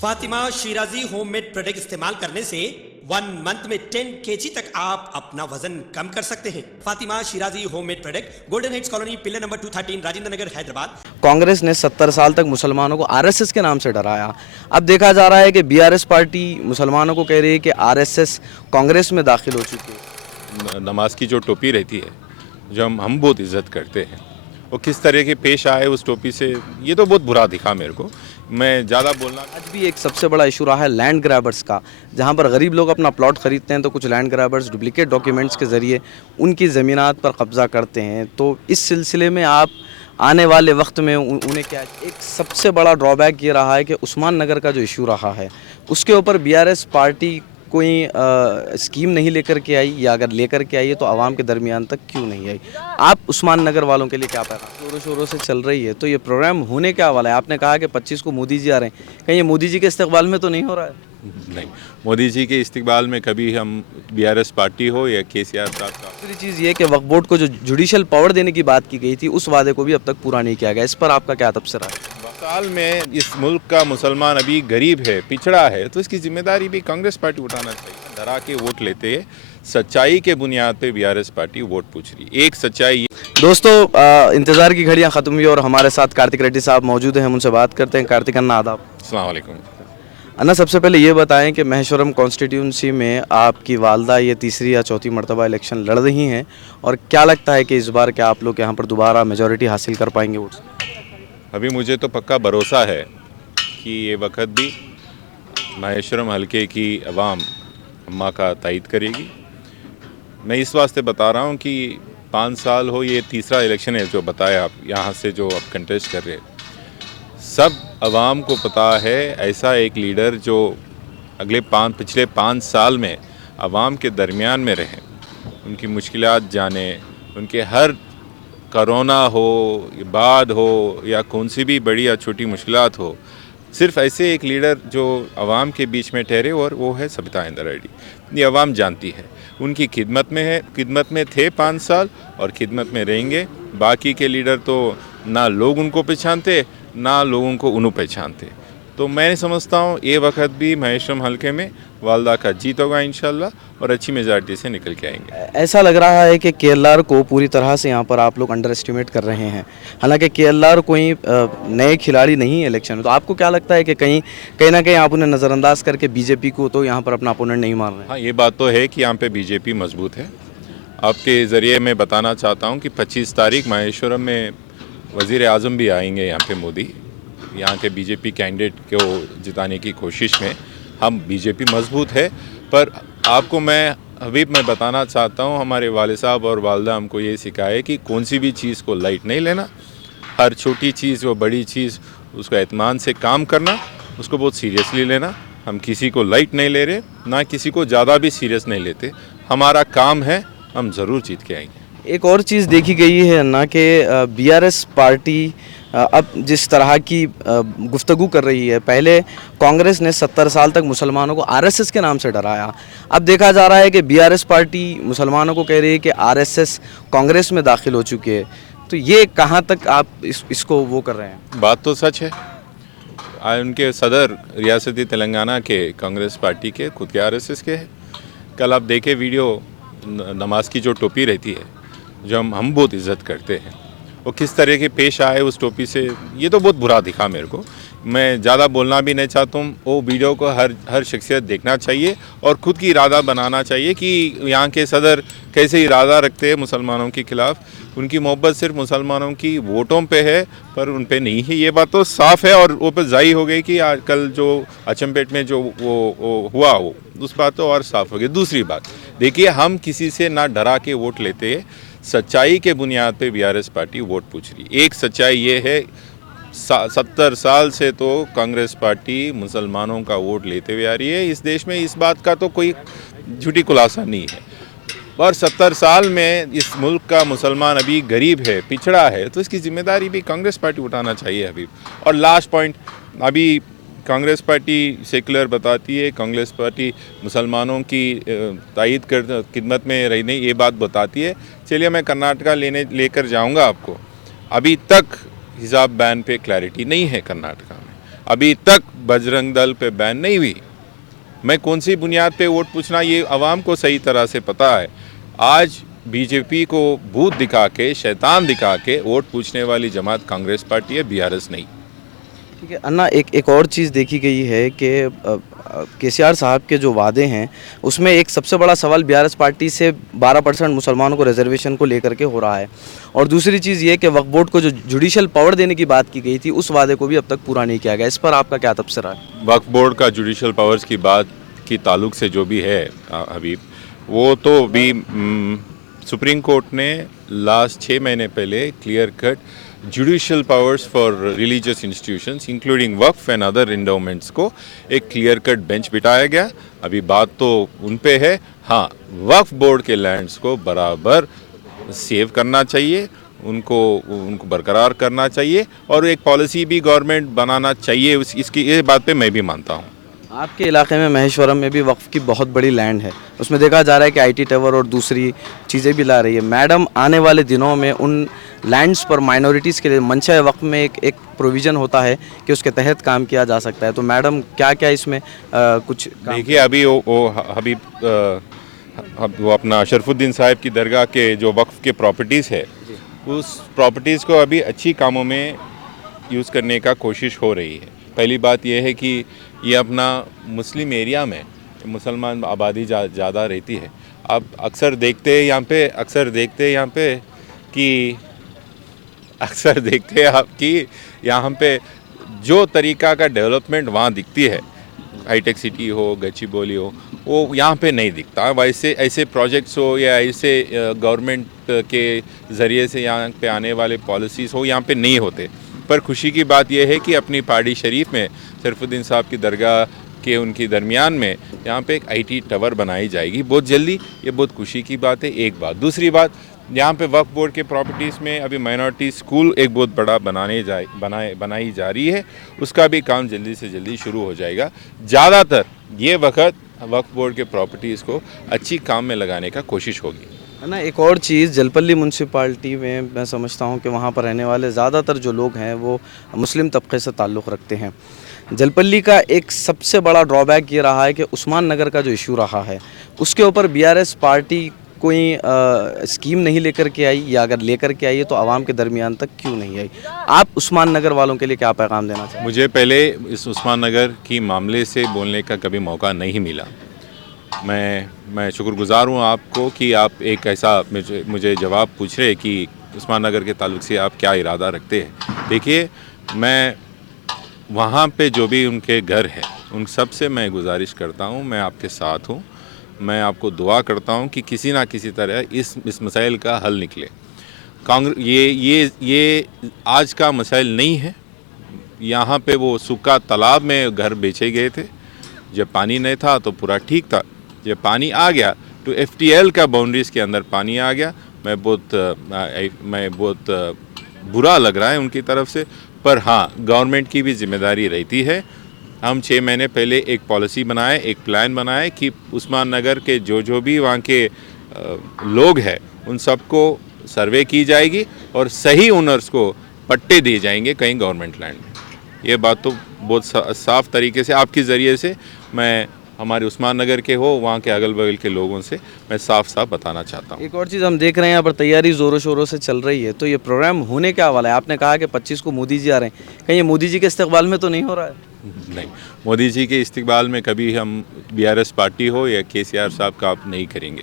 Fatima Shirazi homemade product इस्तेमाल करने से 1 मंथ में 10 kg तक आप अपना वजन कम कर सकते हैं। Fatima Shirazi homemade product, golden heights colony, pillar number 213, Rajendra Nagar, Hyderabad. Congress ने 70 साल तक मुसलमानों को आरएसएस के नाम से डराया। अब देखा जा रहा है कि बीआरएस पार्टी मुसलमानों को कह रही है कि आरएसएस कांग्रेस में दाखिल हो चुकी है। नमाज की जो टोपी रहती है, जो हम बहुत इज्जत करते हैं, वो किस तरह के पेश आए उस टोपी से, ये तो बहुत बुरा दिखा मेरे को। मैं ज़्यादा बोलना। आज भी एक सबसे बड़ा इशू रहा है लैंड ग्रैबर्स का, जहां पर गरीब लोग अपना प्लॉट खरीदते हैं तो कुछ लैंड ग्रैबर्स डुप्लीकेट डॉक्यूमेंट्स के ज़रिए उनकी ज़मीनात पर कब्ज़ा करते हैं। तो इस सिलसिले में आप आने वाले वक्त में उन्हें क्या, एक सबसे बड़ा ड्रॉबैक ये रहा है कि उस्मान नगर का जो इशू रहा है उसके ऊपर बीआरएस पार्टी कोई स्कीम नहीं लेकर के आई, या अगर लेकर के आई है तो आवाम के दरमियान तक क्यों नहीं आई? आप उस्मान नगर वालों के लिए क्या पैगाम? जोरों शोरों से चल रही है, तो ये प्रोग्राम होने क्या वाला है? आपने कहा कि 25 को मोदी जी आ रहे हैं, कहीं ये मोदी जी के इस्तकबाल में तो नहीं हो रहा है? नहीं, मोदी जी के इस्तिकबाल में कभी हम बीआरएस पार्टी हो या केसीआर साहब का। दूसरी चीज़ ये कि वक्फ बोर्ड को जो जुडिशल पावर देने की बात की गई थी, उस वादे को भी अब तक पूरा नहीं किया गया। इस पर आपका क्या तबसरा है? साल में इस मुल्क का मुसलमान अभी गरीब है, पिछड़ा है, तो इसकी जिम्मेदारी भी कांग्रेस पार्टी उठाना चाहिए। डरा के वोट लेते हैं, सच्चाई के बुनियाद पे बीआरएस पार्टी वोट पूछ रही है। एक सच्चाई। दोस्तों, इंतज़ार की घड़ियां ख़त्म हुई और हमारे साथ कार्तिक रेड्डी साहब मौजूद हैं, हम उनसे बात करते हैं। कार्तिक अन्ना, आदाब। अस्सलाम वालेकुम। अन्ना, सबसे पहले ये बताएं कि महेश्वरम कॉन्स्टिट्यूंसी में आपकी वालदा ये तीसरी या चौथी मरतबा इलेक्शन लड़ रही हैं, और क्या लगता है कि इस बार क्या आप लोग यहाँ पर दोबारा मेजॉरिटी हासिल कर पाएंगे वोट से? अभी मुझे तो पक्का भरोसा है कि ये वक्त भी महेश्वरम हलके की अवाम अम्मा का तायद करेगी। मैं इस वास्ते बता रहा हूँ कि 5 साल हो, ये तीसरा इलेक्शन है जो बताया आप यहाँ से जो आप कंटेस्ट कर रहे हैं। सब अवाम को पता है ऐसा एक लीडर जो पिछले 5 साल में अवाम के दरमियान में रहे, उनकी मुश्किलात जाने, उनके हर कोरोना हो, बाद हो या कौन सी भी बड़ी या छोटी मुश्किलात हो, सिर्फ ऐसे एक लीडर जो आवाम के बीच में ठहरे, और वो है सबिता इंदिरा रेड्डी। ये आवाम जानती है, उनकी खिदमत में है, खिदमत में थे 5 साल और खिदमत में रहेंगे। बाकी के लीडर तो ना लोग उनको पहचानते, ना लोगों को उन्हें पहचानते। तो मैं समझता हूँ ये वक्त भी महेश्वरम हलके में वालदा का जीत होगा इंशाल्लाह, और अच्छी मेजॉरिटी से निकल के आएंगे। ऐसा लग रहा है कि केएलआर को पूरी तरह से यहाँ पर आप लोग अंडर एस्टिमेट कर रहे हैं। हालांकि केएलआर कोई नए खिलाड़ी नहीं है इलेक्शन में, तो आपको क्या लगता है कि कहीं ना कहीं आप उन्हें नज़रअंदाज करके बीजेपी को तो यहाँ पर अपना अपोनेंट नहीं मान रहे हैं? हाँ, ये बात तो है कि यहाँ पे बीजेपी मजबूत है। आपके ज़रिए मैं बताना चाहता हूँ कि 25 तारीख महेश्वरम में वज़ीर आज़म भी आएंगे यहाँ पे, मोदी। यहाँ के बीजेपी कैंडिडेट को जिताने की कोशिश में हम बीजेपी मजबूत है। पर आपको मैं बताना चाहता हूँ, हमारे वाले साहब और वालदा हमको ये सिखाए कि कौन सी भी चीज़ को लाइट नहीं लेना। हर छोटी चीज़ व बड़ी चीज़ उसको एतमान से काम करना, उसको बहुत सीरियसली लेना। हम किसी को लाइट नहीं ले रहे, ना किसी को ज़्यादा भी सीरियस नहीं लेते। हमारा काम है, हम ज़रूर जीत के आएंगे। एक और चीज़ देखी गई है ना कि बीआरएस पार्टी अब जिस तरह की गुफ्तगू कर रही है, पहले कांग्रेस ने 70 साल तक मुसलमानों को आरएसएस के नाम से डराया। अब देखा जा रहा है कि बीआरएस पार्टी मुसलमानों को कह रही है कि आरएसएस कांग्रेस में दाखिल हो चुकी है। तो ये कहाँ तक आप इसको वो कर रहे हैं? बात तो सच है। उनके सदर रियासती तेलंगाना के कांग्रेस पार्टी के खुद के आरएसएस के हैं। कल आप देखे वीडियो, नमाज की जो टोपी रहती है, जो हम बहुत इज्जत करते हैं, वो किस तरह के पेश आए उस टोपी से, ये तो बहुत बुरा दिखा मेरे को। मैं ज़्यादा बोलना भी नहीं चाहता हूँ। वो वीडियो को हर शख्सियत देखना चाहिए और ख़ुद की इरादा बनाना चाहिए कि यहाँ के सदर कैसे इरादा रखते हैं मुसलमानों के ख़िलाफ़। उनकी मोहब्बत सिर्फ मुसलमानों की वोटों पे है, पर उन पे नहीं है। ये बात तो साफ़ है, और वो पे ज़ाहिर हो गई कि आज कल जो अचंपेट में जो वो हुआ हो, उस बात तो और साफ़ हो गई। दूसरी बात देखिए, हम किसी से ना डरा के वोट लेते हैं, सच्चाई के बुनियाद पे बीआरएस पार्टी वोट पूछ रही। एक सच्चाई ये है, 70 साल से तो कांग्रेस पार्टी मुसलमानों का वोट लेते हुए आ रही है इस देश में। इस बात का तो कोई झूठी खुलासा नहीं है। और 70 साल में इस मुल्क का मुसलमान अभी गरीब है, पिछड़ा है, तो इसकी जिम्मेदारी भी कांग्रेस पार्टी उठाना चाहिए अभी। और लास्ट पॉइंट, अभी कांग्रेस पार्टी सेकुलर बताती है, कांग्रेस पार्टी मुसलमानों की तायद कर खिदमत में रहने ये बात बताती है। चलिए मैं कर्नाटका लेकर जाऊंगा आपको। अभी तक हिजाब बैन पे क्लैरिटी नहीं है कर्नाटका में। अभी तक बजरंग दल पे बैन नहीं हुई। मैं कौन सी बुनियाद पे वोट पूछना, ये आवाम को सही तरह से पता है। आज बीजेपी को भूत दिखा के, शैतान दिखा के वोट पूछने वाली जमात कांग्रेस पार्टी है, बीआरएस नहीं। ठीक है अन्ना, एक और चीज़ देखी गई है कि केसीआर साहब के जो वादे हैं उसमें एक सबसे बड़ा सवाल बीआरएस पार्टी से 12% मुसलमानों को रिजर्वेशन को लेकर के हो रहा है, और दूसरी चीज़ ये कि वक्फ बोर्ड को जो जुडिशल पावर देने की बात की गई थी उस वादे को भी अब तक पूरा नहीं किया गया। इस पर आपका क्या तबसरा है? वक्फ बोर्ड का जुडिशल पावर्स की बात की ताल्लुक से जो भी है हबीब, वो तो अभी सुप्रीम कोर्ट ने लास्ट 6 महीने पहले clear cut judicial powers for religious institutions including Waqf and other endowments को एक क्लियर कट बेंच बिठाया गया। अभी बात तो उन पे है। हाँ, वक्फ बोर्ड के लैंड्स को बराबर सेव करना चाहिए, उनको बरकरार करना चाहिए, और एक पॉलिसी भी गवर्नमेंट बनाना चाहिए इसकी, ये बात पे मैं भी मानता हूँ। आपके इलाके में महेश्वरम में भी वक्फ की बहुत बड़ी लैंड है, उसमें देखा जा रहा है कि आईटी टावर और दूसरी चीज़ें भी ला रही है। मैडम आने वाले दिनों में उन लैंड्स पर माइनॉरिटीज़ के लिए मंशा वक्फ में एक प्रोविज़न होता है कि उसके तहत काम किया जा सकता है, तो मैडम क्या क्या इसमें कुछ देखिए, अभी वो अपना शरफुद्दीन साहब की दरगाह के जो वक्फ के प्रॉपर्टीज़ है, उस प्रॉपर्टीज़ को अभी अच्छी कामों में यूज़ करने का कोशिश हो रही है। पहली बात यह है कि ये अपना मुस्लिम एरिया में मुसलमान आबादी ज़्यादा रहती है। आप अक्सर देखते हैं यहाँ पे यहाँ पे जो तरीका का डेवलपमेंट वहाँ दिखती है, हाईटेक सिटी हो, गच्चीबोली हो, वो यहाँ पे नहीं दिखता। वैसे ऐसे प्रोजेक्ट्स हो या ऐसे गवर्नमेंट के ज़रिए से यहाँ पे आने वाले पॉलिसीज़ हो, यहाँ पे नहीं होते। पर खुशी की बात यह है कि अपनी पहाड़ी शरीफ में शरफुद्दीन साहब की दरगाह के उनकी दरमियान में यहाँ पे एक आईटी टावर बनाई जाएगी बहुत जल्दी। ये बहुत खुशी की बात है, एक बात। दूसरी बात, यहाँ पे वक्फ बोर्ड के प्रॉपर्टीज़ में अभी माइनॉरिटी स्कूल एक बहुत बड़ा बनाई जा रही है, उसका भी काम जल्दी से जल्दी शुरू हो जाएगा। ज़्यादातर ये वक्त वक्फ बोर्ड के प्रॉपर्टीज़ को अच्छी काम में लगाने का कोशिश होगी। है ना। एक और चीज़, जलपल्ली म्यूनसिपाल्टी में मैं समझता हूँ कि वहाँ पर रहने वाले ज़्यादातर जो लोग हैं वो मुस्लिम तबके से ताल्लुक़ रखते हैं। जलपल्ली का एक सबसे बड़ा ड्रॉबैक ये रहा है कि उस्मान नगर का जो इशू रहा है उसके ऊपर बीआरएस पार्टी कोई स्कीम नहीं लेकर के आई, या अगर लेकर के आई है तो आवाम के दरमियान तक क्यों नहीं आई? आप उस्मान नगर वालों के लिए क्या पैगाम देना चाहेंगे? मुझे पहले इस उस्मान नगर की मामले से बोलने का कभी मौका नहीं मिला। मैं शुक्रगुज़ार हूँ आपको कि आप एक ऐसा मुझे जवाब पूछ रहे कि उस्मान नगर के ताल्लुक़ से आप क्या इरादा रखते हैं। देखिए, मैं वहाँ पे जो भी उनके घर है उन सब से मैं गुजारिश करता हूँ, मैं आपके साथ हूँ। मैं आपको दुआ करता हूँ कि किसी ना किसी तरह इस मसाइल का हल निकले। ये आज का मसाइल नहीं है। यहाँ पे वो सूखा तालाब में घर बेचे गए थे, जब पानी नहीं था तो पूरा ठीक था। जब पानी आ गया तो एफटीएल का बाउंड्रीज़ के अंदर पानी आ गया। मैं बहुत बुरा लग रहा है उनकी तरफ से, पर हाँ, गवर्नमेंट की भी जिम्मेदारी रहती है। हम 6 महीने पहले एक पॉलिसी बनाए, एक प्लान बनाए कि उस्मान नगर के जो भी वहाँ के लोग हैं उन सबको सर्वे की जाएगी और सही ओनर्स को पट्टे दिए जाएंगे कहीं गवर्नमेंट लैंड में। ये बात तो बहुत साफ तरीके से आपके ज़रिए से मैं हमारे उस्मान नगर के हो, वहाँ के अगल बगल के लोगों से मैं साफ बताना चाहता हूँ। एक और चीज़ हम देख रहे हैं यहाँ पर तैयारी ज़ोरों शोरों से चल रही है, तो ये प्रोग्राम होने क्या वाला है? आपने कहा कि 25 को मोदी जी आ रहे हैं, कहीं ये मोदी जी के इस्तकबाल में तो नहीं हो रहा है? नहीं, मोदी जी के इस्तकबाल में कभी हम बीआरएस पार्टी हो या केसीआर साहब का आप नहीं करेंगे।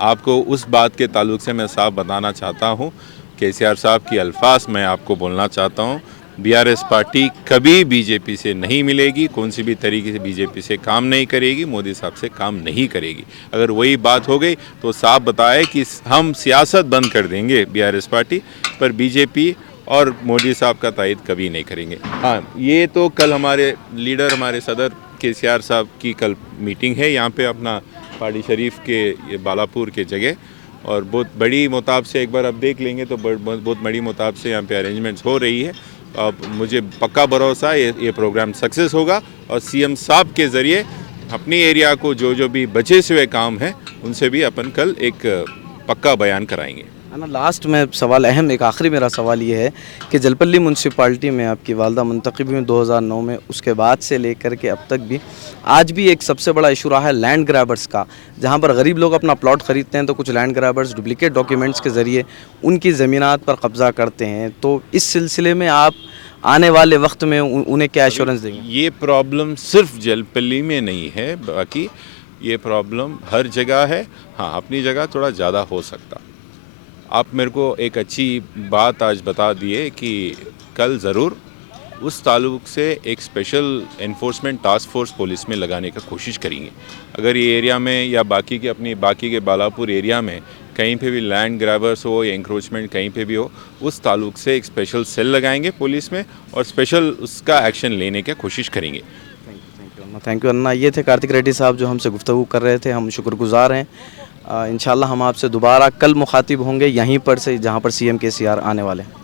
आपको उस बात के ताल्लुक से मैं साफ बताना चाहता हूँ, केसीआर साहब की अल्फाज मैं आपको बोलना चाहता हूँ, बीआरएस पार्टी कभी बीजेपी से नहीं मिलेगी, कौन सी भी तरीके से बीजेपी से काम नहीं करेगी, मोदी साहब से काम नहीं करेगी। अगर वही बात हो गई तो साफ बताए कि हम सियासत बंद कर देंगे बीआरएस पार्टी, पर बीजेपी और मोदी साहब का तायद कभी नहीं करेंगे। हाँ, ये तो कल हमारे लीडर, हमारे सदर केसीआर साहब की कल मीटिंग है यहाँ पे अपना पहाड़ी शरीफ के ये बालापुर के जगह, और बहुत बड़ी मुताब से एक बार अब देख लेंगे तो बहुत बड़ी मुताब से यहाँ पे अरेंजमेंट्स हो रही है। अब मुझे पक्का भरोसा है ये प्रोग्राम सक्सेस होगा और सीएम साहब के ज़रिए अपनी एरिया को जो भी बचे हुए काम हैं उनसे भी अपन कल एक पक्का बयान कराएंगे। ना लास्ट में सवाल अहम एक आखिरी मेरा सवाल ये है कि जलपल्ली म्यूनसिपाल्टी में आपकी वालदा मुंतखब हुई 2009 में, उसके बाद से लेकर के अब तक भी आज भी एक सबसे बड़ा इशू रहा है लैंड ग्रैबर्स का, जहां पर गरीब लोग अपना प्लॉट ख़रीदते हैं तो कुछ लैंड ग्रैबर्स डुप्लिकेट डॉक्यूमेंट्स के ज़रिए उनकी ज़मीनात पर कब्ज़ा करते हैं। तो इस सिलसिले में आप आने वाले वक्त में उन्हें क्या एश्योरेंस देंगे? ये प्रॉब्लम सिर्फ जलपल्ली में नहीं है, बाकी ये प्रॉब्लम हर जगह है। हाँ, अपनी जगह थोड़ा ज़्यादा हो सकता। आप मेरे को एक अच्छी बात आज बता दिए कि कल ज़रूर उस ताल्लुक से एक special enforcement task force police में लगाने का कोशिश करेंगे। अगर ये एरिया में या बाकी के बालापुर एरिया में कहीं पे भी लैंड ग्रैबर्स हो या इंक्रोचमेंट कहीं पे भी हो, उस ताल्लुक से एक स्पेशल सेल लगाएंगे पुलिस में और स्पेशल उसका एक्शन लेने की कोशिश करेंगे। थैंक यू अन्ना। ये थे कार्तिक रेड्डी साहब जो हमसे गुफ्तगू कर रहे थे, हम शुक्रगुजार हैं। इंशाल्लाह हम आपसे दोबारा कल मुखातिब होंगे यहीं पर से जहाँ पर CM KCR आने वाले हैं।